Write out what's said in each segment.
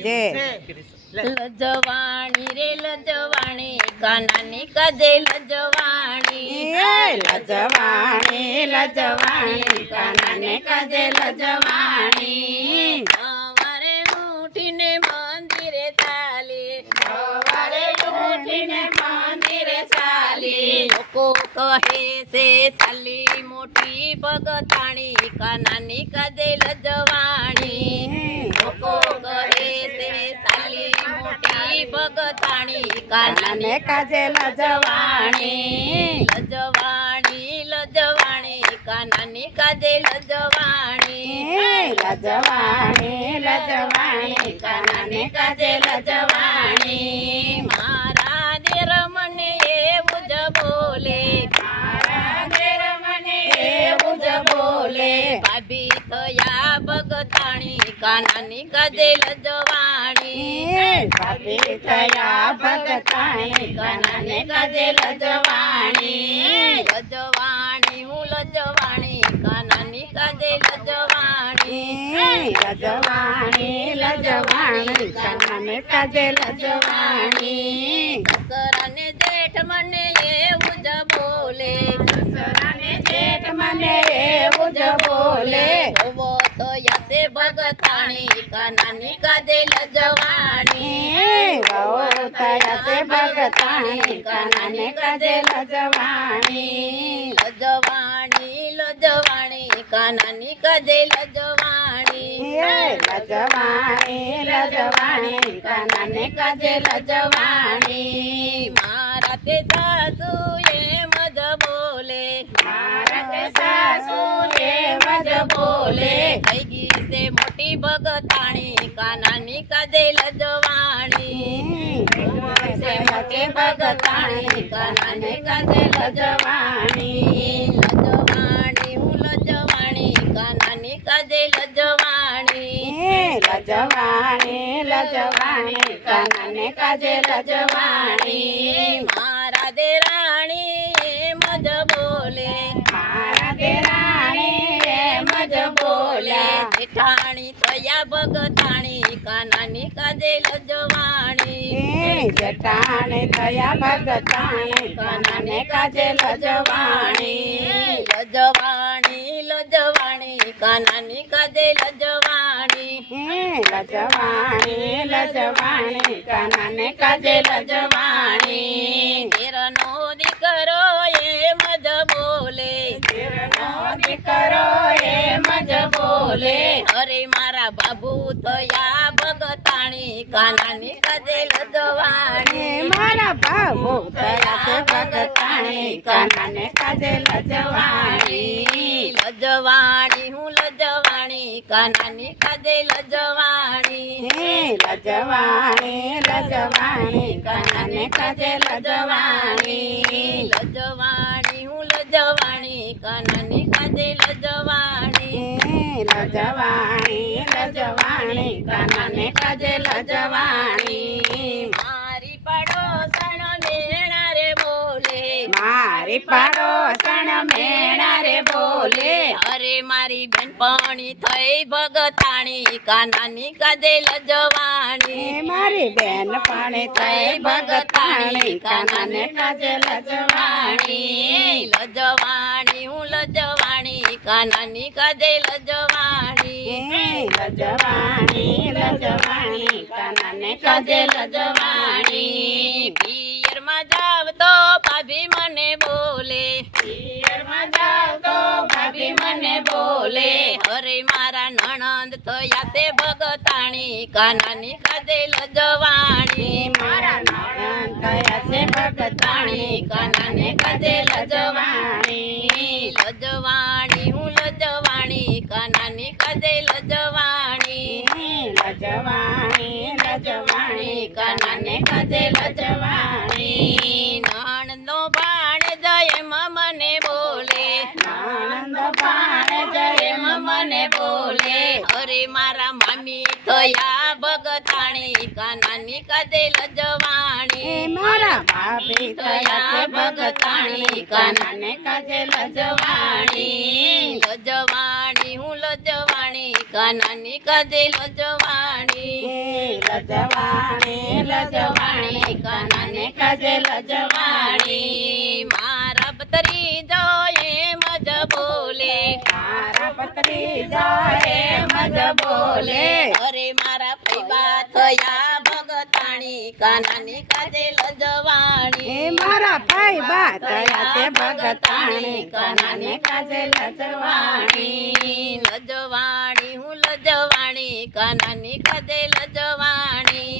જે લજવાણી રે લજવાણી કાનાની કાજે લજવાણી લજવાણી લજવાણી કાનાને કાજે લજવાણી સવારે ઉઠીને મંદિરે ચાલી સવારે ઉઠીને મંદિરે ચાલી લોકો કહે છે સાલી મોટી ભગતાણી કાનાની કાજે લજવાણી લોકો કહે છે સાલી મોટી ભગતાણી કાનાને કાજે લજવાણી લજવાણી લજવાણી કાનાની કાજે લજવાણી લજવાણી લજવાણી કાનાને કાજે લજવાણી મારા દેર મને એવું જ બોલે મારા દેર મને એવું જ બોલે ભાભી થયા ભગતાણી કાનાની કાજે લજવાણી ભાભી થયા ભગતાણી કાનાને કાજે લજવાણી લજવાણી હું લજવાણી કાનાની કાજે લજવાણી લજવાણી લજવાણી કાનાને કાજે લજવાણી સસરાને જેઠ મને એવું જ બોલે સસરાને જેઠ મને એવું જ બોલે જોવો તો યાસે ભગતાણી કાનાની કાજે લજવાણી વહુ થયા છે ભગતાણી કાનાને કાજે લજવાણી લજવાણી લજવાણી કાનાની કાજે લજવાણી લજવાણી લજવાણી કાનાને કાજે લજવાણી મારા તે સાસુ એમ જ બોલે મારા તે સાસુ એમ જ બોલે થઈ ગઈ છે મોટી ભગતાણી કાનાની કાજે લજવાણી છે મોટી ભગતાણી કાનાને કાજે લજવાણી લજવાણી હું લજવાણી કાનાની કાજે લજવાણી લજવાણી લજવાણી કાનાને કાજે લજવાણી મારા દેરાણી એમ જ બોલે મારા દેરાણી એમ જ બોલે જેઠાણી થયા ભગતાણી કાનાની કાજે લજવાણી જેઠાણી થયા ભગતાણી કાનાને કાજે લજવાણી લજવાણી લજવાણી કાનાની કાજે લજવાણી લજવાણી લજવાણી કાનાને કાજે લજવાણી ઘેરનો દીકરો એમ જ બોલે ઘેરનો દીકરો એમ જ બોલે અરે મારા બાબુ થયા ભગતાણી કાનાની કાજે લજવાણી મારા બાબુ થયા છે ભગતાણી કાનાને કાજે લજવાણી લજવાણી હું લજવાણી કાનાની કાજે લજવાણી લજવાણી લજવાણી કાનાને કાજે લજવાણી લજવાણી હું લજવાણી કાનાની કાજે લજવાણી લજવાણી લજવાણી કાનાને કાજે લજવાણી મારી પાડોસણ મેણા રે બોલે મારી પાડોસણ મેણા રે બોલે અરે મારી બેનપણી થઈ ભગતાણી કાનાની કાજે લજવાણી મારી બેન પાણી થઈ ભગતાણી કાનાને કાજે લજવાણી લજવાણી હું લજવાણી કાનાની કાજે લજવાણી લજવાણી લજવાણી કાનાને કાજે લજવાણી પિયરમાં જાવ તો ભાભી મને બોલે પિયરમાં જાવ તો ભાભી મને બોલે અરે મારા નણંદ થયા છે ભગતાણી કાનાની કાજે લજવાણી મારા નણંદ થયા છે ભગતાણી કાનાને કાજે લજવાણી લજવાણી હું લજવાણી કાનાની કાજે લજવાણી લજવાણી લજવાણી કાનાને કાજે લજવાણી નણંદનો ભાણ જય મને બોલે આનંદ પાણ જય મને બોલે અરે મારા મામી થયા ભગતાણી કાનાની કાજે લજવાણી મારા ભાભી થયા છે ભગતાણી કાનાને કાજે લજવાણી લજવાણી હું લજવાણી કાનાની કાજે લજવાણી લજવાણી લજવાણી કાનાને કાજે લજવાણી મારા ભત્રીજો એમ જ બોલે મારા ભત્રીજા એમ જ બોલે અરે મારા ફૈબા થયા ભગતાણી કાનાની કાજે લજવાણી મારા ભાઈ બા થયા છે ભગતાણી કાનાને કાજે લજવાણી લજવાણી હું લજવાણી કાનાની કાજે લજવાણી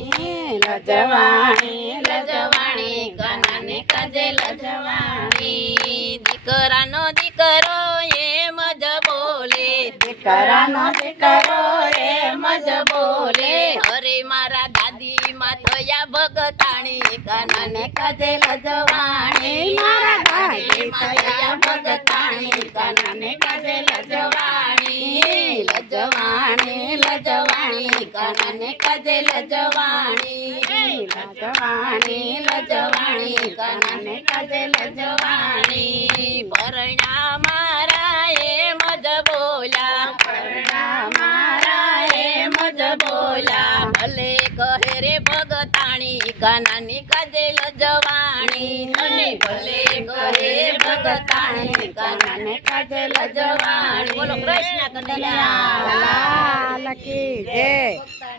લજવાણી લજવાણી કાનાને કાજે લજવાણી દીકરાનો દીકરો એમ જ બોલે દીકરાનો દીકરો એમ જ બોલે અરે મારા દાદી માં થયા ભગતાણી કાનાને કાજે લજવાણી મારા દાદી થયા ભગતાણી કાનાને કાજે લજવાણી લજવાણી લજવાણી કાનાને કાજે લજવાણી લજવાણી લજવાણી કાનાને કાજે લજવાણી પરણા મારા એમ જ બોલ્યા પરણા મારા એમ જ બોલ્યા ભલે કહે રે ભગતાણી કાનાની કાજે લજવાણી અને ભલે કહે ભગતાણી કાનાને કાજે લજવાણી બોલો કૃષ્ણ કનૈયા લાલ કી જય